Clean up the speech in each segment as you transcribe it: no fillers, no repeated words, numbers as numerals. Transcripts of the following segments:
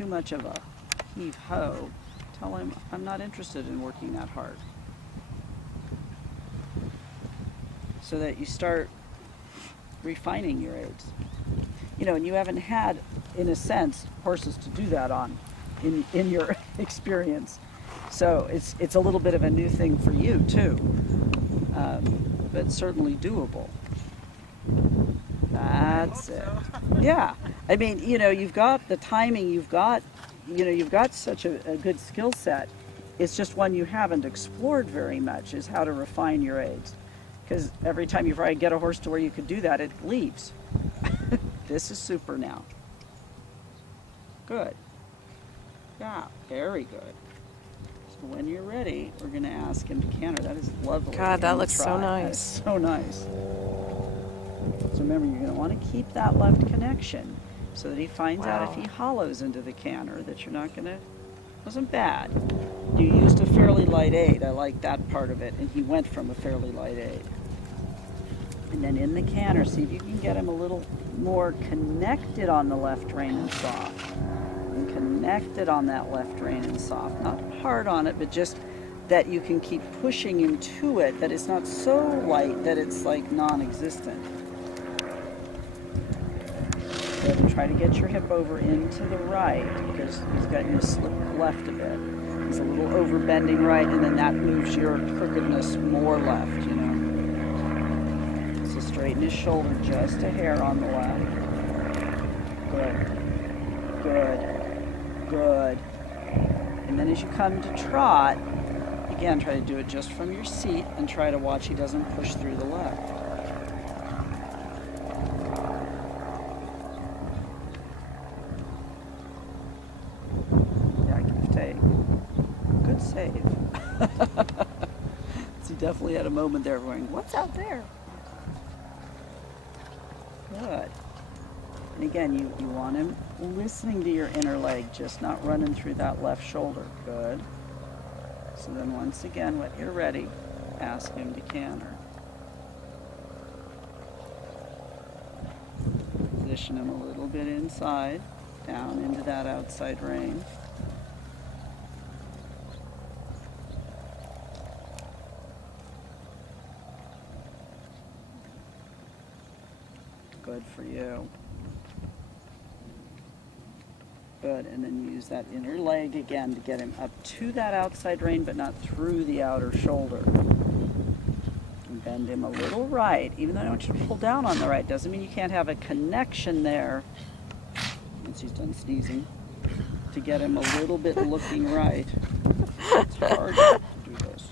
too much of a heave-ho, tell him, I'm not interested in working that hard. So that you start refining your aids. You know, and you haven't had, in a sense, horses to do that on in your experience. So it's a little bit of a new thing for you too, but certainly doable. That's it. Yeah, I mean, you know, you've got the timing, you've got such a good skill set. It's just one you haven't explored very much, is how to refine your aids. Because every time you try to get a horse to where you could do that, it leaves. This is super now. Good. Yeah, very good. So when you're ready, we're going to ask him to canter. That is lovely. God, that looks so nice. That is so nice. So remember, you're going to want to keep that left connection so that he finds out if he hollows into the canter that you're not going to... Wasn't bad. You used a fairly light aid. I like that part of it. And he went from a fairly light aid. And then in the canter, see if you can get him a little more connected on the left rein and soft. And connected on that left rein and soft. Not hard on it, but just that you can keep pushing him to it, that it's not so light that it's like non-existent. And try to get your hip over into the right, because he's got you slip left a bit. He's a little over bending right, and then that moves your crookedness more left, you know. So straighten his shoulder just a hair on the left. Good. Good. Good. And then as you come to trot, again, try to do it just from your seat and try to watch he doesn't push through the left. Good save. So you definitely had a moment there going, what's out there? Good. And again, you want him listening to your inner leg, just not running through that left shoulder. Good. So then once again, when you're ready, ask him to canter. Position him a little bit inside, down into that outside rein. Good for you. Good, and then use that inner leg again to get him up to that outside rein, but not through the outer shoulder. And bend him a little right, even though I don't want you to pull down on the right. Doesn't mean you can't have a connection there, once he's done sneezing, to get him a little bit looking right. It's hard to do this.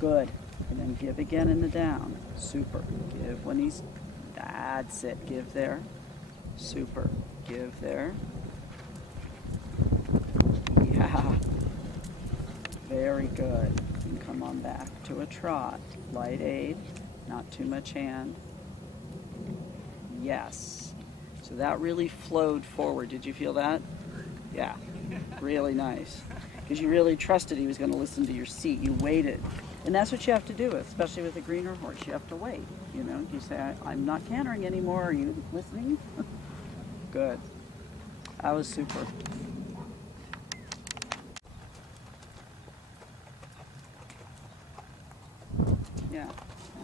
Good. And then give again in the down. Super. Give when he's... That's it. Give there. Super. Give there. Yeah. Very good. And come on back to a trot. Light aid. Not too much hand. Yes. So that really flowed forward. Did you feel that? Yeah. Really nice. Because you really trusted he was going to listen to your seat. You waited. And that's what you have to do, especially with a greener horse. You have to wait, you know. You say, I'm not cantering anymore. Are you listening? Good. That was super. Yeah,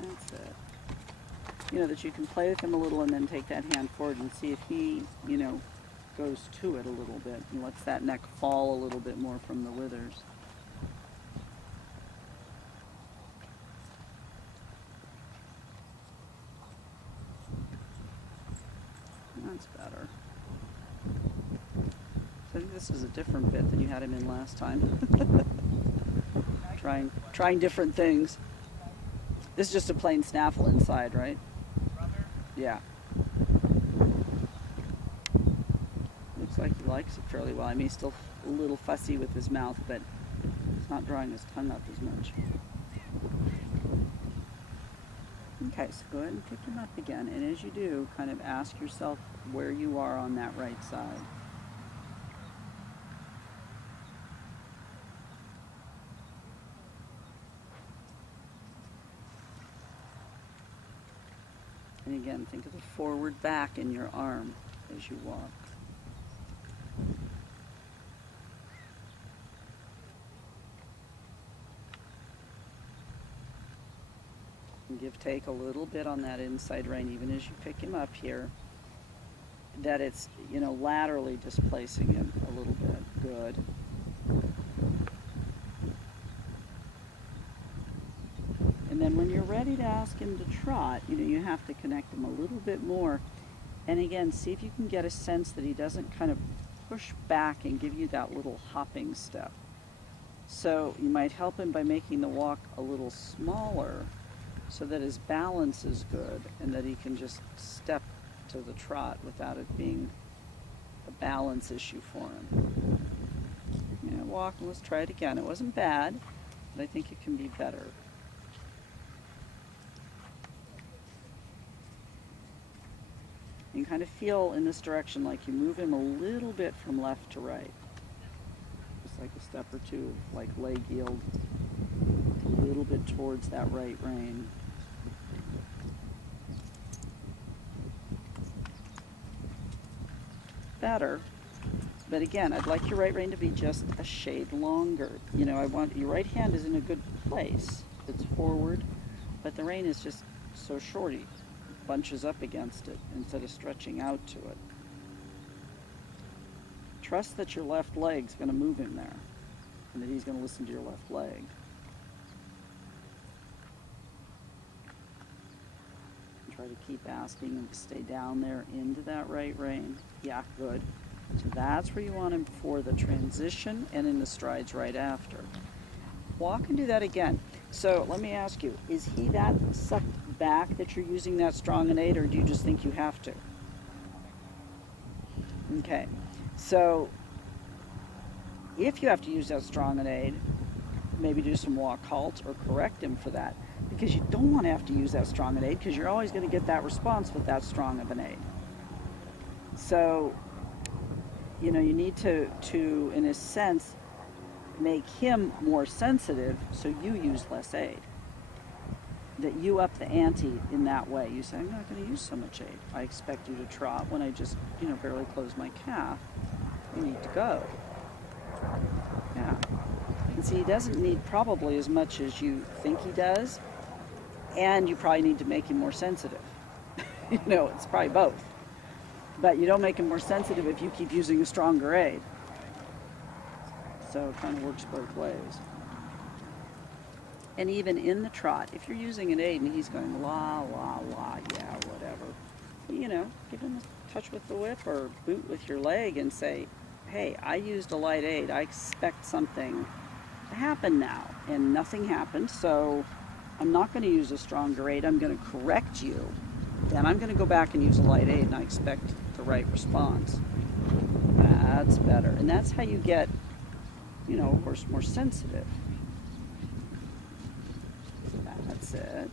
that's it. You know, that you can play with him a little and then take that hand forward and see if he, you know, goes to it a little bit and lets that neck fall a little bit more from the withers. That's better. So I think this is a different bit than you had him in last time. trying different things. This is just a plain snaffle inside, right? Yeah. Looks like he likes it fairly well. I mean, he's still a little fussy with his mouth, but he's not drawing his tongue up as much. Okay, so go ahead and pick him up again, and as you do, kind of ask yourself where you are on that right side. And again, think of the forward back in your arm as you walk. give take a little bit on that inside rein, even as you pick him up here, that it's, you know, laterally displacing him a little bit. Good. And then when you're ready to ask him to trot, you know, you have to connect him a little bit more. And again, see if you can get a sense that he doesn't kind of push back and give you that little hopping step. So you might help him by making the walk a little smaller so that his balance is good and that he can just step to the trot without it being a balance issue for him. Yeah, walk, and let's try it again. It wasn't bad, but I think it can be better. You can kind of feel in this direction like you move him a little bit from left to right. Just like a step or two, like leg yield a little bit towards that right rein. Better, but again, I'd like your right rein to be just a shade longer. You know, I want your right hand is in a good place. It's forward, but the rein is just so shorty. Bunches up against it instead of stretching out to it. Trust that your left leg's going to move him there and that he's going to listen to your left leg. And try to keep asking him to stay down there into that right rein. Yeah, good. So that's where you want him for the transition and in the strides right after. Walk and do that again. So let me ask you, is he that sucked back that you're using that strong an aid, or do you just think you have to? Okay, so if you have to use that strong an aid, maybe do some walk halt or correct him for that, because you don't want to have to use that strong an aid because you're always going to get that response with that strong of an aid. So, you know, you need to in a sense, make him more sensitive so you use less aid. That you up the ante in that way. You say, I'm not going to use so much aid. I expect you to trot when I just, you know, barely close my calf. You need to go. Yeah. And see, he doesn't need probably as much as you think he does, and you probably need to make him more sensitive. You know, it's probably both. But you don't make him more sensitive if you keep using a stronger aid. So it kind of works both ways. And even in the trot, if you're using an aid and he's going la, la, la, yeah, whatever, you know, give him a touch with the whip or boot with your leg and say, hey, I used a light aid. I expect something to happen now. And nothing happened, so I'm not going to use a stronger aid. I'm going to correct you. Then I'm going to go back and use a light aid, and I expect the right response. That's better. And that's how you get, you know, a horse more sensitive. That's it.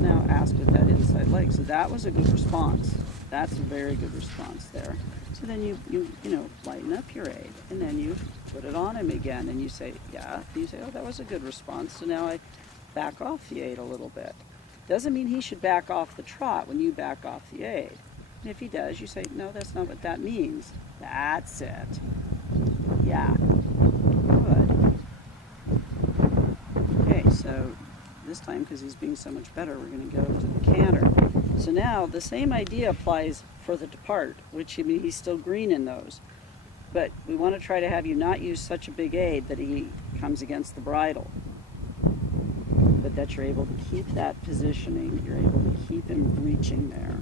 Now ask with that inside leg. So that was a good response. That's a very good response there. So then you know, lighten up your aid, and then you put it on him again, and you say, yeah. You say, oh, that was a good response. So now I back off the aid a little bit. Doesn't mean he should back off the trot when you back off the aid. And if he does, you say, no, that's not what that means. That's it. Yeah. Good. Okay, so this time, because he's being so much better, we're going to go to the canter. So now the same idea applies for the depart, which, I mean, he's still green in those. But we want to try to have you not use such a big aid that he comes against the bridle. But that you're able to keep that positioning, you're able to keep him reaching there.